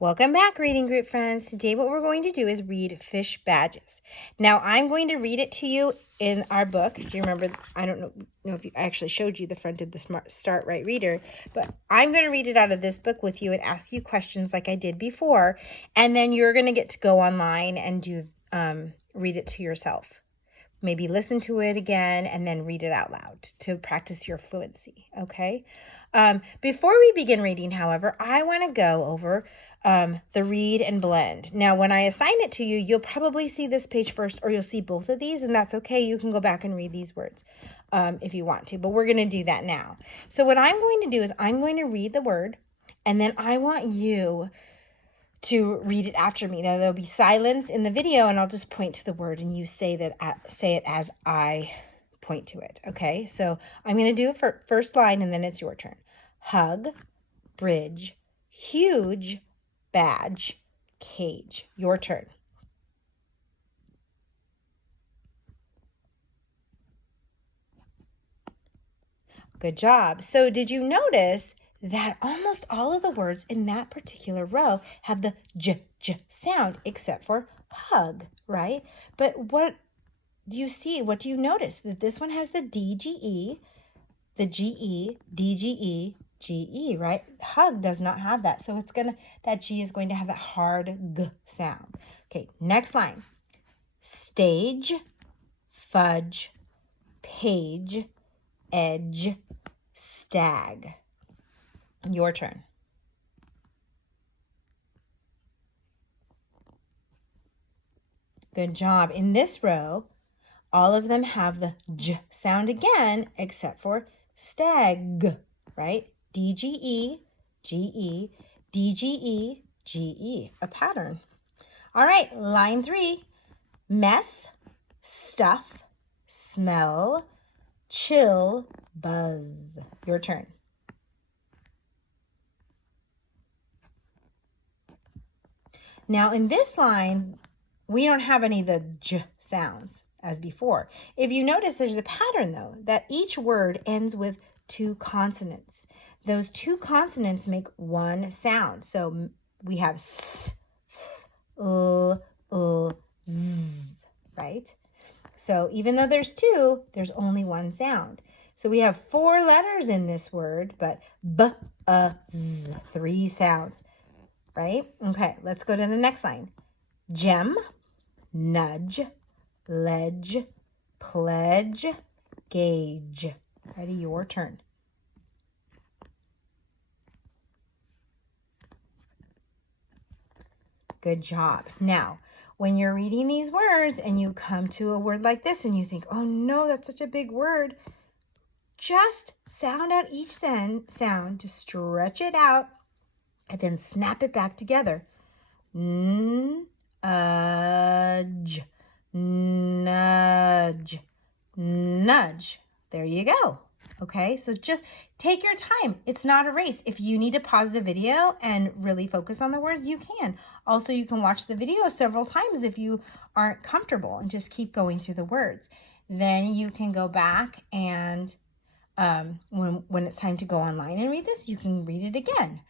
Welcome back, reading group friends. Today what we're going to do is read Fish Badges. Now, I'm going to read it to you in our book. Do you remember, I don't know if I actually showed you the front of the Smart Start Right Reader, but I'm going to read it out of this book with you and ask you questions like I did before, and then you're going to get to go online and do read it to yourself. Maybe listen to it again and then read it out loud to practice your fluency, okay? Before we begin reading, however, I want to go over the read and blend. Now, when I assign it to you, you'll probably see this page first, or you'll see both of these, and that's okay. You can go back and read these words if you want to, but we're going to do that now. So what I'm going to do is I'm going to read the word, and then I want you to read it after me. Now, there'll be silence in the video, and I'll just point to the word, and you say it as I point to it, okay? So I'm going to do it for first line, and then it's your turn. Hug, bridge, huge, badge, cage. Your turn. Good job. So did you notice that almost all of the words in that particular row have the j sound, except for hug, right? But what do you see? What do you notice? That this one has the DGE, the GE, DGE, GE, right? Hug does not have that. So that G is going to have that hard G sound. Okay, next line. Stage, fudge, page, edge, stag. Your turn. Good job. In this row, all of them have the J sound again, except for stag, right? DGE, GE, DGE, GE, a pattern. All right, line 3. Mess, stuff, smell, chill, buzz. Your turn. Now in this line, we don't have any of the J sounds as before. If you notice, there's a pattern though, that each word ends with 2 consonants. Those 2 consonants make one sound. So we have s, z, right? So even though there's 2, there's only one sound. So we have 4 letters in this word, but b, z, 3 sounds, right? Okay, let's go to the next line. Gem, nudge, ledge, pledge, gauge. Ready, your turn. Good job. Now, when you're reading these words and you come to a word like this and you think, oh no, that's such a big word, just sound out each sound, just stretch it out, and then snap it back together. Nudge, nudge, nudge. There you go. Okay, so just take your time. It's not a race. If you need to pause the video and really focus on the words, you can. Also, you can watch the video several times if you aren't comfortable and just keep going through the words. Then you can go back and when it's time to go online and read this, you can read it again.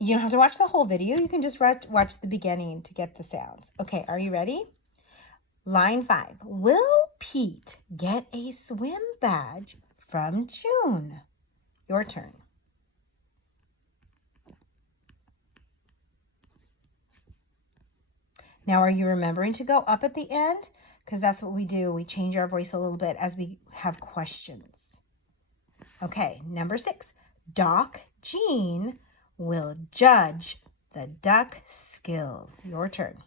You don't have to watch the whole video. You can just watch the beginning to get the sounds. Okay, are you ready? Line 5. Will Pete get a swim badge from June? Your turn. Now, are you remembering to go up at the end? Because that's what we do. We change our voice a little bit as we have questions. Okay, number 6. Doc Jean will judge the duck skills. Your turn.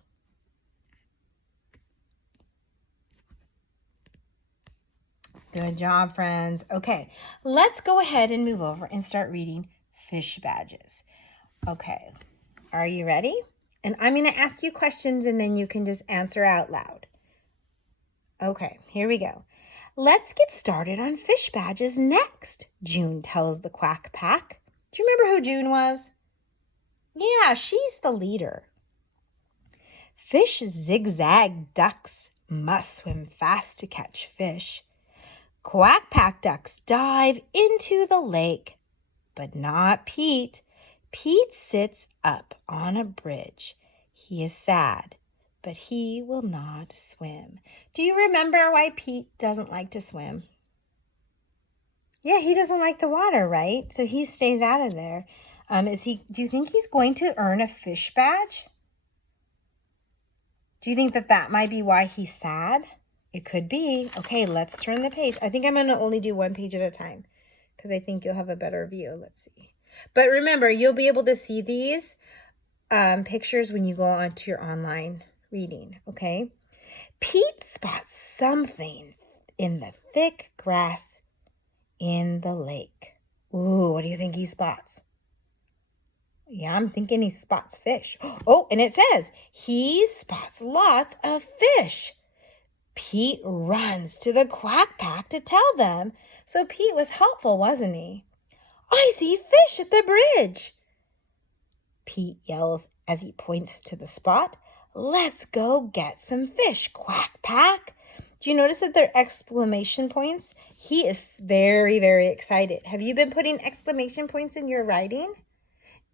Good job, friends. Okay, let's go ahead and move over and start reading fish badges. Okay, are you ready? And I'm going to ask you questions and then you can just answer out loud. Okay, here we go. Let's get started on fish badges next, June tells the Quack Pack. Do you remember who June was? Yeah, she's the leader. Fish zigzag ducks must swim fast to catch fish. Quack Pack ducks dive into the lake, but not Pete. Pete sits up on a bridge. He is sad, but he will not swim. Do you remember why Pete doesn't like to swim? Yeah, he doesn't like the water, right? So he stays out of there. Do you think he's going to earn a fish badge? Do you think that might be why he's sad? It could be. Okay, let's turn the page. I think I'm going to only do one page at a time because I think you'll have a better view. Let's see. But remember, you'll be able to see these pictures when you go onto your online reading, okay? Pete spots something in the thick grass in the lake. Ooh, what do you think he spots? Yeah, I'm thinking he spots fish. Oh, and it says he spots lots of fish. Pete runs to the Quack Pack to tell them. So Pete was helpful, wasn't he? I see fish at the bridge. Pete yells as he points to the spot. Let's go get some fish, Quack Pack. Do you notice that they're exclamation points? He is very, very excited. Have you been putting exclamation points in your writing?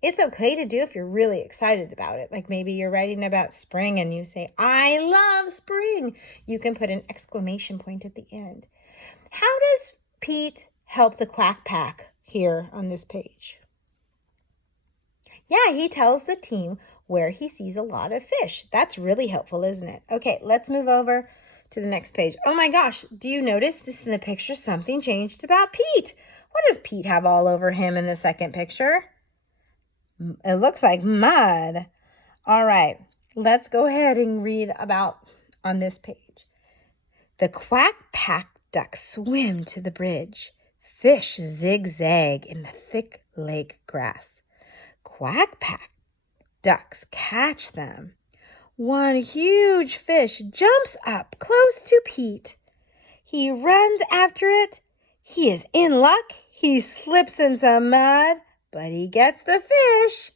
It's okay to do if you're really excited about it. Like maybe you're writing about spring and you say, I love spring. You can put an exclamation point at the end. How does Pete help the Quack Pack here on this page? Yeah, he tells the team where he sees a lot of fish. That's really helpful, isn't it? Okay, let's move over to the next page. Oh my gosh, do you notice this in the picture? Something changed about Pete. What does Pete have all over him in the second picture? It looks like mud. All right, let's go ahead and read about on this page. The Quack Pack ducks swim to the bridge. Fish zigzag in the thick lake grass. Quack Pack ducks catch them. One huge fish jumps up close to Pete. He runs after it. He is in luck. He slips in some mud, but he gets the fish.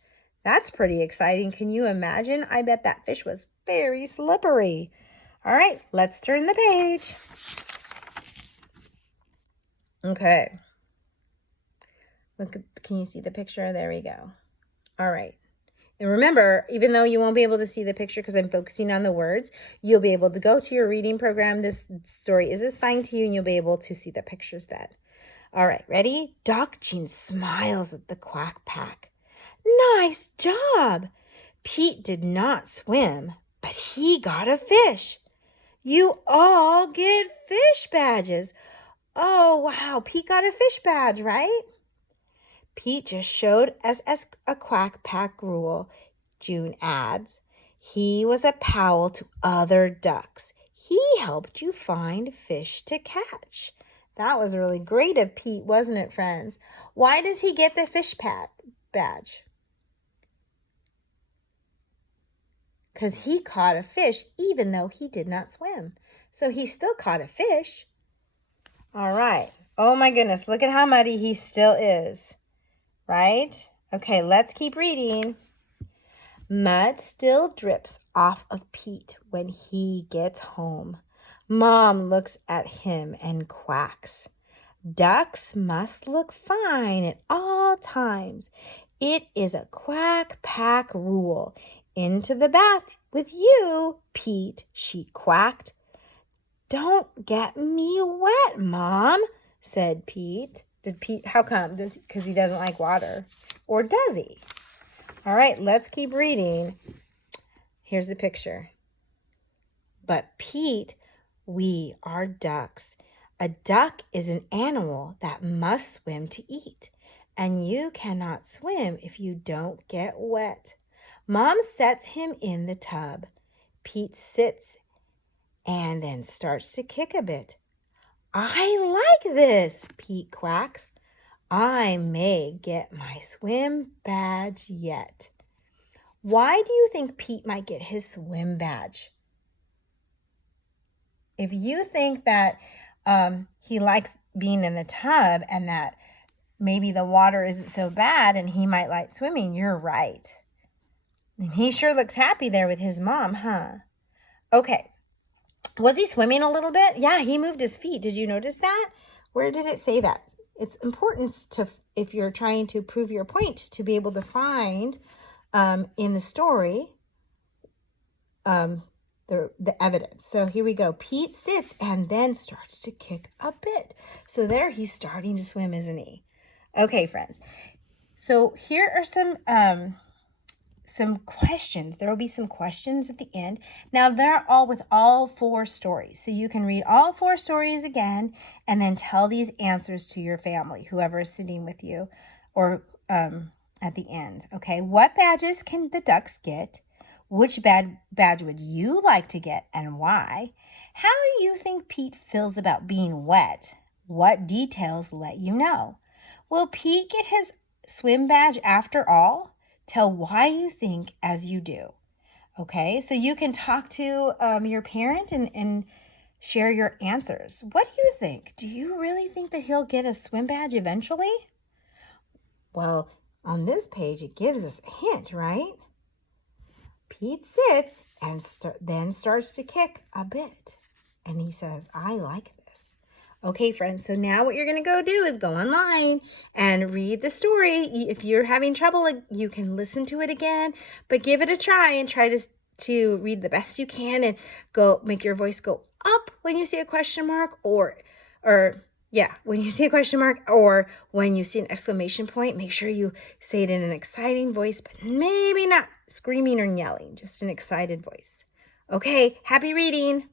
That's pretty exciting. Can you imagine? I bet that fish was very slippery. All right, let's turn the page. Okay. Look, can you see the picture? There we go. All right. And remember, even though you won't be able to see the picture because I'm focusing on the words, you'll be able to go to your reading program. This story is assigned to you and you'll be able to see the pictures then. All right, ready? Doc Jean smiles at the Quack Pack. Nice job. Pete did not swim, but he got a fish. You all get fish badges. Oh, wow. Pete got a fish badge, right? Pete just showed us a Quack Pack rule, June adds. He was a pal to other ducks. He helped you find fish to catch. That was really great of Pete, wasn't it, friends? Why does he get the fish badge? Because he caught a fish even though he did not swim. So he still caught a fish. All right. Oh my goodness, look at how muddy he still is. Right? Okay, let's keep reading. Mud still drips off of Pete when he gets home. Mom looks at him and quacks. Ducks must look fine at all times. It is a Quack Pack rule. Into the bath with you, Pete, she quacked. Don't get me wet, Mom, said Pete. How come? Because he doesn't like water. Or does he? All right, let's keep reading. Here's the picture. But Pete, we are ducks. A duck is an animal that must swim to eat. And you cannot swim if you don't get wet. Mom sets him in the tub. Pete sits and then starts to kick a bit. I like this, Pete quacks. I may get my swim badge yet. Why do you think Pete might get his swim badge? If you think that he likes being in the tub and that maybe the water isn't so bad and he might like swimming, you're right. And he sure looks happy there with his mom, huh? Okay. Was he swimming a little bit? Yeah, he moved his feet. Did you notice that? Where did it say that? It's important if you're trying to prove your point, to be able to find in the story the evidence. So here we go. Pete sits and then starts to kick a bit. So there he's starting to swim, isn't he? Okay, friends. So here are some questions. There will be some questions at the end. Now they're all with all 4 stories. So you can read all 4 stories again and then tell these answers to your family, whoever is sitting with you, or at the end. Okay, what badges can the ducks get? Which badge would you like to get and why? How do you think Pete feels about being wet? What details let you know? Will Pete get his swim badge after all? Tell why you think as you do. Okay, so you can talk to your parent and share your answers. What do you think? Do you really think that he'll get a swim badge eventually? Well, on this page, it gives us a hint, right? Pete sits and then starts to kick a bit. And he says, I like this. Okay, friends, so now what you're going to go do is go online and read the story. If you're having trouble, you can listen to it again, but give it a try and try to read the best you can and go make your voice go up when you see a question mark when you see a question mark or when you see an exclamation point. Make sure you say it in an exciting voice, but maybe not screaming or yelling, just an excited voice. Okay, happy reading.